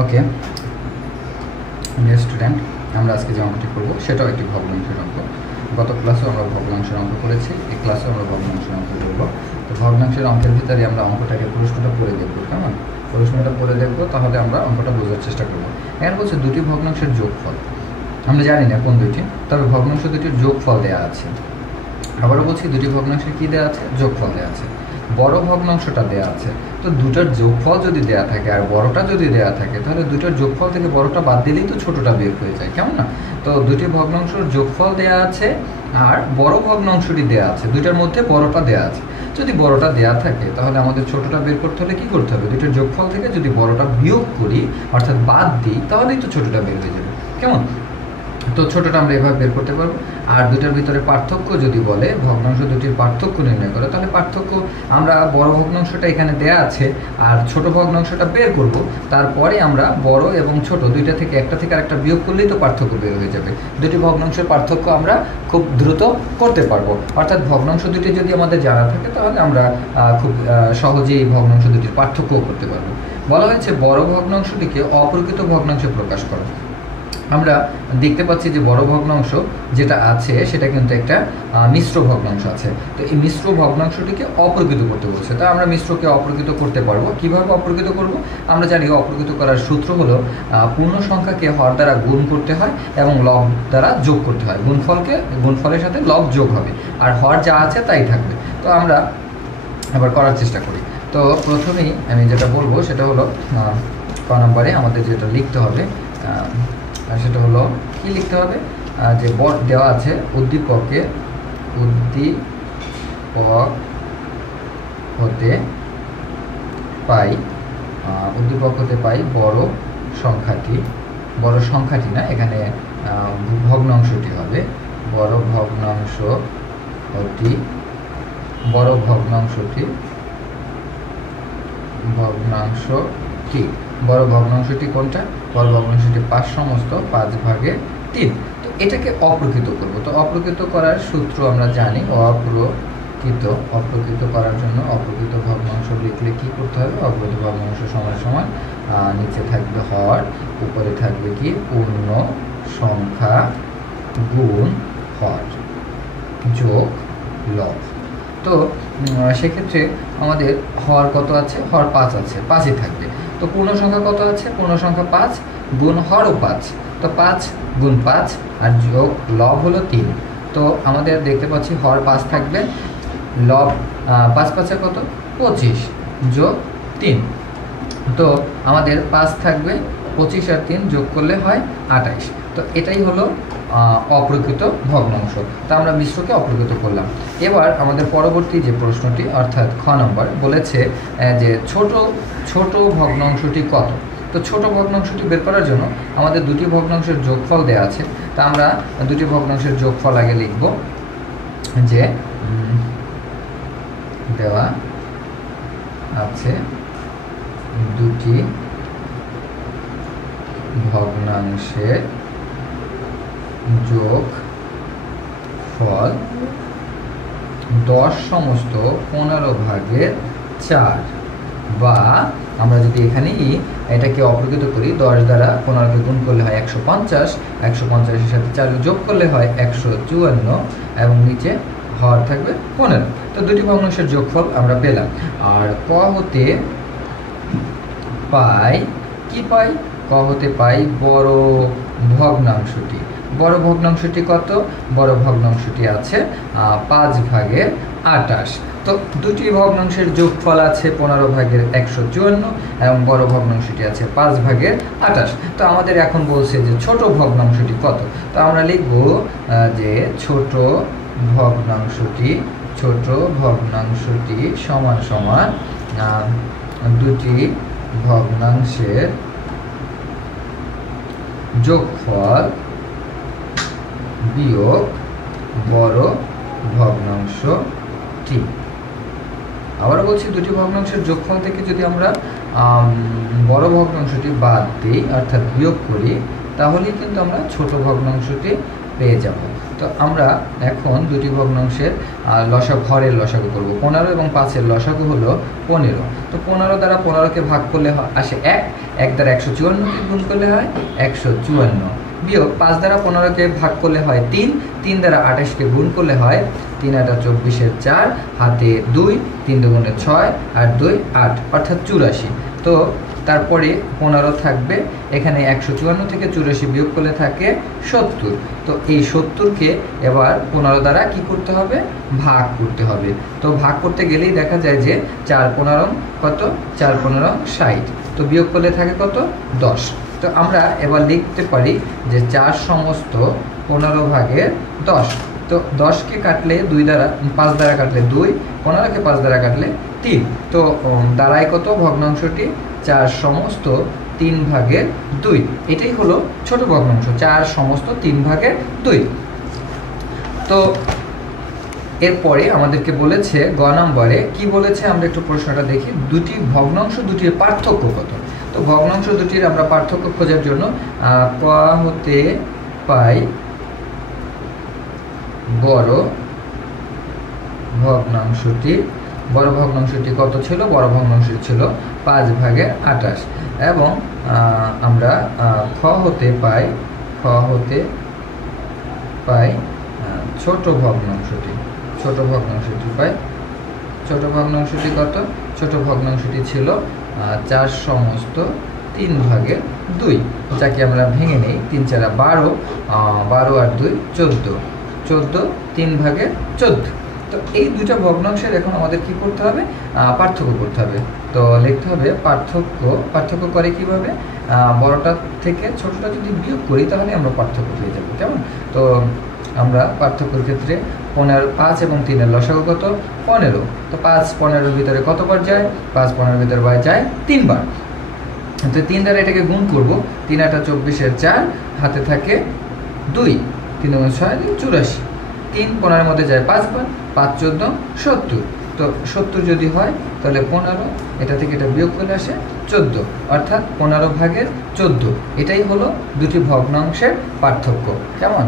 Okay dear student, আমরা আজকে যে অঙ্কটি করবো সেটাও একটি ভগ্নাংশের অঙ্ক। গত ক্লাসেও আমরা ভগ্নাংশের অঙ্ক করেছি, এই ক্লাসেও আমরা ভগ্নাংশের অঙ্ক করবো। তো ভগ্নাংশের অঙ্কের ভিতরে আমরা অঙ্কটাকে প্রশ্নটা পড়ে দেখবো, কেমন? প্রশ্নটা পড়ে দেখবো, তাহলে আমরা অঙ্কটা বোঝার চেষ্টা করবো। এখানে বলছে দুটি ভগ্নাংশের যোগফল, আমরা জানি না কোন দুইটি, তবে ভগ্নাংশ দুটির যোগফল দেওয়া আছে। আবারও বলছি, দুটি ভগ্নাংশের কী দেওয়া আছে? যোগফল দেওয়া আছে। বড় ভগ্নাংশটা দেওয়া আছে, তো দুটার যোগফল যদি দেওয়া থাকে আর বড়টা যদি দেওয়া থাকে, তাহলে দুটার যোগফল থেকে বড়টা বাদ দিলেই তো ছোটটা বের হয়ে যায়, কেমন না? তো দুটি ভগ্নাংশের যোগফল দেওয়া আছে আর বড় ভগ্নাংশটি দেওয়া আছে, দুইটার মধ্যে বড়টা দেওয়া আছে। যদি বড়টা দেওয়া থাকে তাহলে আমাদের ছোটটা বের করতে হলে কী করতে হবে? দুইটার যোগফল থেকে যদি বড়টা বিয়োগ করি, অর্থাৎ বাদ দিই, তাহলেই তো ছোটটা বের হয়ে যাবে, কেমন? তো ছোটটা আমরা এভাবে বের করতে পারবো। আর দুটার ভিতরে পার্থক্য যদি বলে, ভগ্নাংশ দুটির পার্থক্য নির্ণয় করে, তাহলে পার্থক্য আমরা বড় ভগ্নাংশটা এখানে দেয়া আছে আর ছোট ভগ্নাংশটা বের করব, তারপরে আমরা বড় এবং ছোট দুইটা থেকে একটা থেকে আরেকটা বিয়োগ করলেই তো পার্থক্য বের হয়ে যাবে। দুটি ভগ্নাংশের পার্থক্য আমরা খুব দ্রুত করতে পারবো। অর্থাৎ ভগ্নাংশ দুটি যদি আমাদের জানা থাকে, তাহলে আমরা খুব সহজেই ভগ্নাংশ দুটির পার্থক্যও করতে পারবো। বলা হয়েছে বড় ভগ্নাংশটিকে অপ্রকৃত ভগ্নাংশে প্রকাশ করা। আমরা দেখতে পাচ্ছি যে বড় ভগ্নাংশ যেটা আছে সেটা কিন্তু একটা মিশ্র ভগ্নাংশ আছে। তো এই মিশ্র ভগ্নাংশটিকে অপ্রকৃত করতে বলছে। তা আমরা মিশ্রকে অপ্রকৃত করতে পারবো। কিভাবে অপ্রকৃত করব? আমরা জানি অপ্রকৃত করার সূত্র হলো পূর্ণ সংখ্যাকে হর দ্বারা গুণ করতে হয় এবং লব দ্বারা যোগ করতে হয়। গুণফলের সাথে লব যোগ হবে আর হর যা আছে তাই থাকবে। তো আমরা আবার করার চেষ্টা করি। তো প্রথমেই আমি যেটা বলবো সেটা হলো ক নম্বরে আমাদের যেটা লিখতে হবে, আর সেটা হলো কি লিখতে হবে, যে বট দেওয়া আছে উদ্দীপক হতে পাই বড় সংখ্যাটি না, এখানে ভগ্নাংশটি হবে। বড় ভগ্নাংশটি বড় ভগ্নাংশটি কোনটা? বড় ভগ্নাংশটি 5 সমস্ত 5 ভাগে 3। তো এটাকে অপ্রকৃত করব। তো অপ্রকৃত করার সূত্র আমরা জানি, অপ্রকৃত করার জন্য অপ্রকৃত ভগ্নাংশ লিখলে কি করতে হবে? অপ্রকৃত ভগ্নাংশ সমান সমান নিচে থাকবে হর, উপরে থাকবে কি পূর্ণ সংখ্যা গুণ হর যোগ লব। তো সেক্ষেত্রে আমাদের হর কত আছে? হর 5 আছে, 5ই থাকবে। তো পূর্ণ সংখ্যা কত আছে? পূর্ণ সংখ্যা 5 গুণ হরও 5, তো 5 গুণ 5 আর যোগ লব হলো 3। তো আমাদের দেখতে পাচ্ছি হর 5 থাকবে, লব 5 5 কত? 25 যোগ 3। তো আমাদের 5 থাকবে, 25 আর 3 যোগ করলে হয় 28। তো এটাই হলো অপ্রকৃত ভগ্নাংশ। তা আমরা মিশ্রকে অপ্রকৃত করলাম। এবার আমাদের পরবর্তী যে প্রশ্নটি, অর্থাৎ খ নম্বর, বলেছে যে ছোট ভগ্নাংশটি কত? তো ছোট ভগ্নাংশটি বের করার জন্য আমাদের দুটি ভগ্নাংশের যোগফল দেওয়া আছে। তা আমরা দুটি ভগ্নাংশের যোগফল আগে লিখব, যে দেওয়া আছে দুটি ভগ্নাংশের যোগফল 10 সমস্ত 15 ভাগের 4, বা আমরা যদি এখানেই এটাকে অপ্রকৃত করি, 10 দ্বারা 15কে গুণ করলে হয় 150, 150-এর সাথে 4 যোগ করলে হয় 154 এবং নিচে হর থাকবে 15। তো দুটি ভগ্নাংশের যোগফল আমরা পেলাম। আর ক হতে পাই কি পাই? ক হতে পাই বড় ভগ্নাংশটি। বড় ভগ্নাংশটি কত? বড় ভগ্নাংশটি আছে 5 ভাগের 28। তো দুটি ভগ্নাংশের যোগফল আছে 15 ভাগের 154 এবং বড় ভগ্নাংশটি আছে 5 ভাগের 28। তো আমাদের এখন বলছে যে ছোট ভগ্নাংশটি কত? তো আমরা লিখব যে ছোট ভগ্নাংশটি সমান সমান দুটি ভগ্নাংশের যোগফল বিয়োগ বড় ভগ্নাংশটি। আবার বলছি, দুটি ভগ্নাংশের যোগফল থেকে যদি আমরা বড় ভগ্নাংশটি বাদ দিই, অর্থাৎ বিয়োগ করি, তাহলেই কিন্তু আমরা ছোট ভগ্নাংশটি পেয়ে যাব। তো তো আমরা এখন দুটি ভগ্নাংশের ঘরের লসাগু করব। 15 এবং 5-এর লসাগু হলো 15। তো 15 দ্বারা 15কে ভাগ করলে আসে 1, 1 দ্বারা 154কে গুণ করলে হয় 154, বিয়োগ 5 দ্বারা 15কে ভাগ করলে হয় 3, 3 দ্বারা 28কে গুণ করলে হয় 3 8 24-এর 4, হাতে 2, 3 দুগুণে 6 আর 2 8, অর্থাৎ 84। তো তারপরে 15 থাকবে, এখানে 154 থেকে 84 বিয়োগ করলে থাকে 70। তো এই 70কে এবার 15 দ্বারা কি করতে হবে, ভাগ করতে হবে। তো ভাগ করতে গেলেই দেখা যায় যে 4 15 কত, 4 15 60, তো বিয়োগ করলে থাকে কত, 10। তো আমরা এবার লিখতে পারি যে 4 সমস্ত 15 ভাগের 10। তো 10কে কাটলে 2 দ্বারা, 5 দ্বারা কাটলে 2, 15কে 5 দ্বারা কাটলে 3। তো দাঁড়ায় কত ভগ্নাংশটি, 4 সমস্ত 3 ভাগের 2। এটাই হলো ছোট ভগ্নাংশ, 4 সমস্ত 3 ভাগের 2। তো এরপরে আমাদেরকে বলেছে গ নম্বরে কি বলেছে, আমরা একটু প্রশ্নটা দেখি। দুটি ভগ্নাংশ দুটির পার্থক্য কত? তো ভগ্নাংশ দুটির আমরা পার্থক্য খোঁজার জন্য ক হতে পাই বড় ভগ্নাংশটি কত ছিল, বড় ভগ্নাংশটি ছিল 5 ভাগের 28, এবং আমরা খ হতে পাই ছোট ভগ্নাংশটি পাই। ছোট ভগ্নাংশটি কত, ছোট ভগ্নাংশটি ছিল 4 সমস্ত 3 ভাগের 2, যাকে আমরা ভেঙে নেই। 3 4 12, 12 আর 2 14, 14 3 ভাগের 14। তো এই দুইটা ভগ্নাংশের এখন আমাদের কি করতে হবে, পার্থক্য করতে হবে। তো লিখতে হবে পার্থক্য করে কিভাবে, বড়টা থেকে ছোটটা যদি বিয়োগ করি তাহলে আমরা পার্থক্য পেয়ে যাবো, কেমন? তো আমরা পার্থক্যের ক্ষেত্রে 5 এবং 3-এর লসাগু কত, 15। তো 5 15-এর ভিতরে কতবার যায়, 5 15-এর ভিতরে যায় 3 বার। তো 3 দ্বারা এটাকে গুণ করব, 3 8 24-এর 4, হাতে থাকে 2, 3 6 84, 3 15-এর মধ্যে যায় 5 বার, 5 14 70। তো 70 যদি হয় তাহলে 15, এটা থেকে এটা বিয়োগ করলে আসে 14, অর্থাৎ 15 ভাগের 14। এটাই হলো দুটি ভগ্নাংশের পার্থক্য, কেমন?